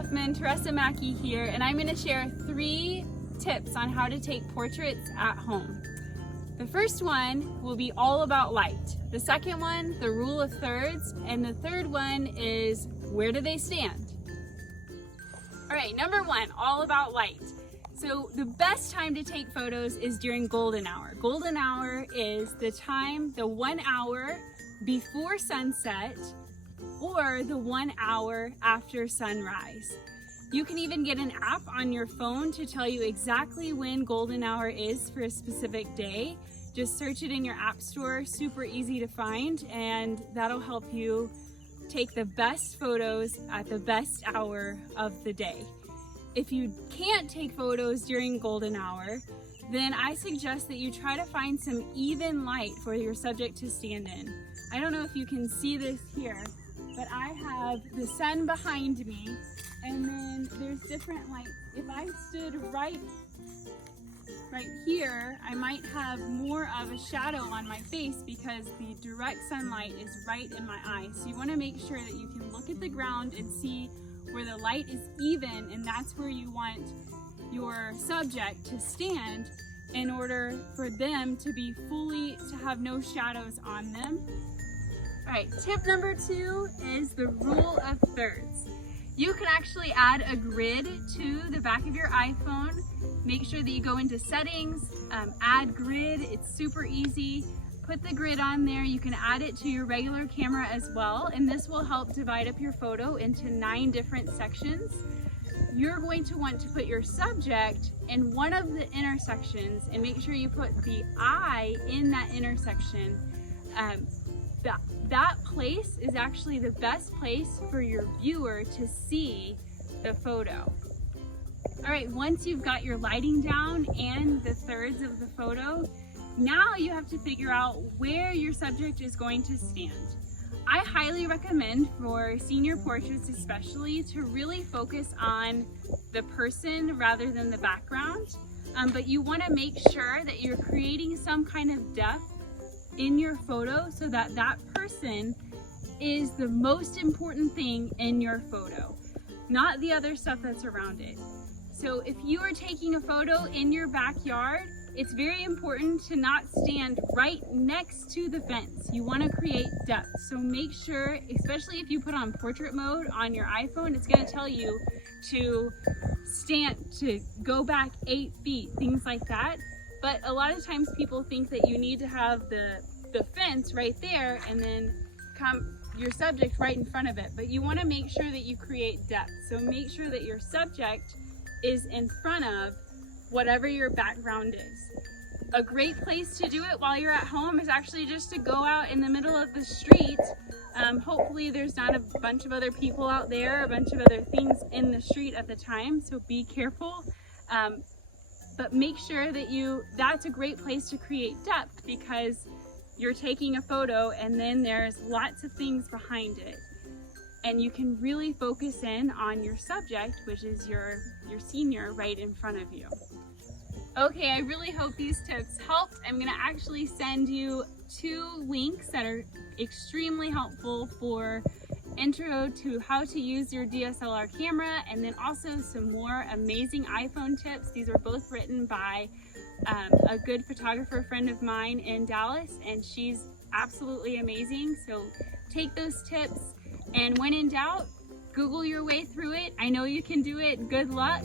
Hoffman, Teresa Mackey here, and I'm going to share 3 tips on how to take portraits at home. The first one will be all about light. The second one, the rule of thirds, and the third one is where do they stand? All right, number 1, all about light. So the best time to take photos is during golden hour. Golden hour is the time, the 1 hour before sunset or the 1 hour after sunrise. You can even get an app on your phone to tell you exactly when golden hour is for a specific day. Just search it in your app store, super easy to find, and that'll help you take the best photos at the best hour of the day. If you can't take photos during golden hour, then I suggest that you try to find some even light for your subject to stand in. I don't know if you can see this here, but I have the sun behind me, and then there's different lights. If I stood right here, I might have more of a shadow on my face because the direct sunlight is right in my eyes. So you want to make sure that you can look at the ground and see where the light is even, and that's where you want your subject to stand in order for them to be to have no shadows on them. All right, tip number 2 is the rule of thirds. You can actually add a grid to the back of your iPhone. Make sure that you go into settings, add grid. It's super easy. Put the grid on there. You can add it to your regular camera as well, and this will help divide up your photo into 9 different sections. You're going to want to put your subject in one of the intersections and make sure you put the eye in that intersection. That place is actually the best place for your viewer to see the photo. All right, once you've got your lighting down and the thirds of the photo, now you have to figure out where your subject is going to stand. I highly recommend for senior portraits especially to really focus on the person rather than the background, but you want to make sure that you're creating some kind of depth in your photo so that that person is the most important thing in your photo, not the other stuff that's around it. So if you are taking a photo in your backyard, it's very important to not stand right next to the fence. You want to create depth. So make sure, especially if you put on portrait mode on your iPhone, it's going to tell you to go back 8 feet, things like that. But a lot of times people think that you need to have the fence right there and then your subject right in front of it. But you want to make sure that you create depth. So make sure that your subject is in front of whatever your background is. A great place to do it while you're at home is actually just to go out in the middle of the street. Hopefully there's not a bunch of other people out there, a bunch of other things in the street at the time, so be careful. But make sure that that's a great place to create depth because you're taking a photo and then there's lots of things behind it. And you can really focus in on your subject, which is your senior right in front of you. Okay, I really hope these tips helped. I'm gonna actually send you 2 links that are extremely helpful for intro to how to use your DSLR camera, and then also some more amazing iPhone tips. These were both written by a good photographer friend of mine in Dallas, and she's absolutely amazing. So take those tips, and when in doubt, Google your way through it. I know you can do it. Good luck.